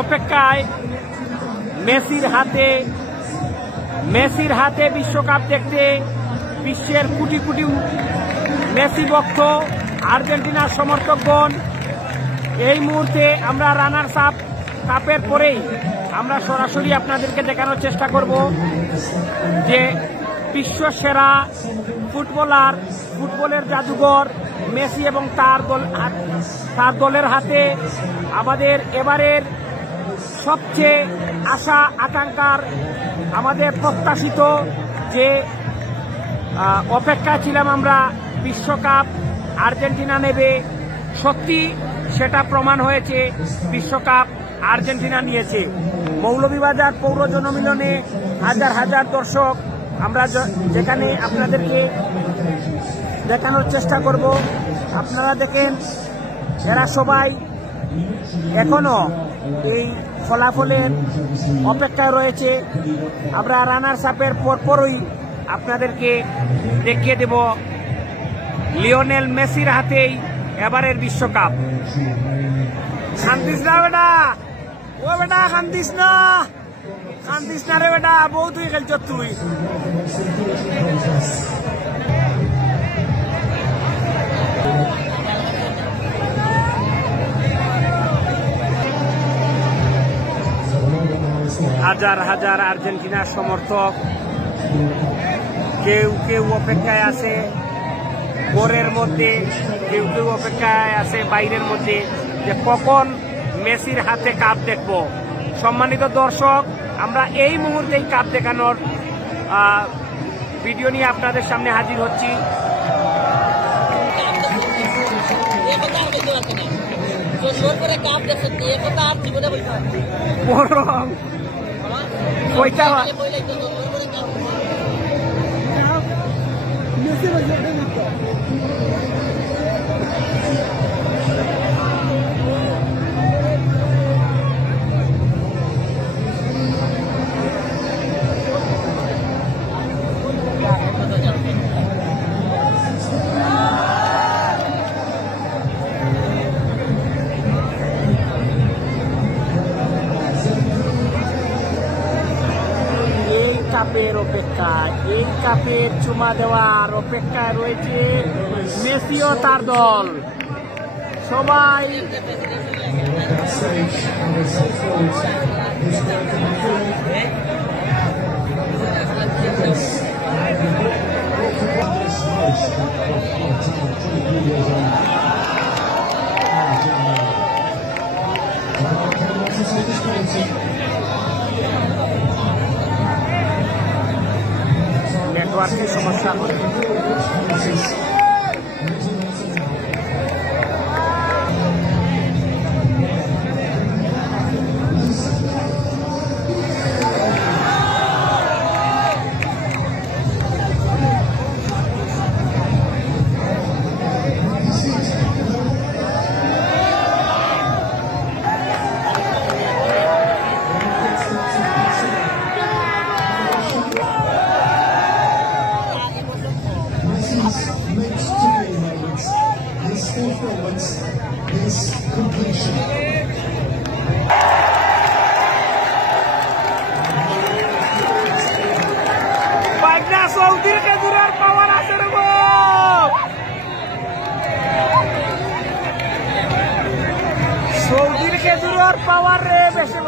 অপেক্ষায় মেসির হাতে বিশ্বকাপ দেখতে বিশ্বের কোটি কোটি মেসি ভক্ত আর্জেন্টিনার সমর্থকগণ। এই মুহূর্তে আমরা রানার্স আপ কাপের পরেই আমরা সরাসরি আপনাদেরকে দেখানোর চেষ্টা করব যে বিশ্ব সেরা ফুটবলের জাদুঘর মেসি এবং তার দলের হাতে আমাদের এবারের সবচেয়ে আশা আকাঙ্ক্ষার আমাদের প্রত্যাশিত যে অপেক্ষা ছিলাম আমরা বিশ্বকাপ আর্জেন্টিনা নেবে, সত্যি সেটা প্রমাণ হয়েছে। বিশ্বকাপ আর্জেন্টিনা নিয়েছে। মৌলভীবাজার পৌর জনমিলনে হাজার হাজার দর্শক, আমরা যেখানে আপনাদেরকে দেখানোর চেষ্টা করব। আপনারা দেখেন এরা সবাই এখনো এই ফলাফলের অপেক্ষায় রয়েছে। আমরা রানার্স আপের পরপরই আপনাদেরকে দেখিয়ে দেব লিওনেল মেসির হাতেই এবারের বিশ্বকাপ। কান্দিস না বেটা, ও বেটা কান্দিস না রে বেটা, বহু তুই খেলছ তুই। হাজার হাজার আর্জেন্টিনার সমর্থক, কেউ কেউ অপেক্ষায় আছে ঘরের মধ্যে, কেউ কেউ অপেক্ষায় আছে বাইরের মধ্যে যে কখন মেসির হাতে কাপ দেখব। সম্মানিত দর্শক, আমরা এই মুহূর্তেই কাপ দেখানোর ভিডিও নিয়ে আপনাদের সামনে হাজির হচ্ছি। কাপের অপেক্ষায়, এই কাপের চুমা দেওয়ার অপেক্ষায় রয়েছে মেসি ও তার দল। সবাই নেটওয়ার্কের সমস্যা হচ্ছে। সৌদির খেজুরের পাওয়ার আছে রে, সৌদির খেজুরের পাওয়ার রে বেশি।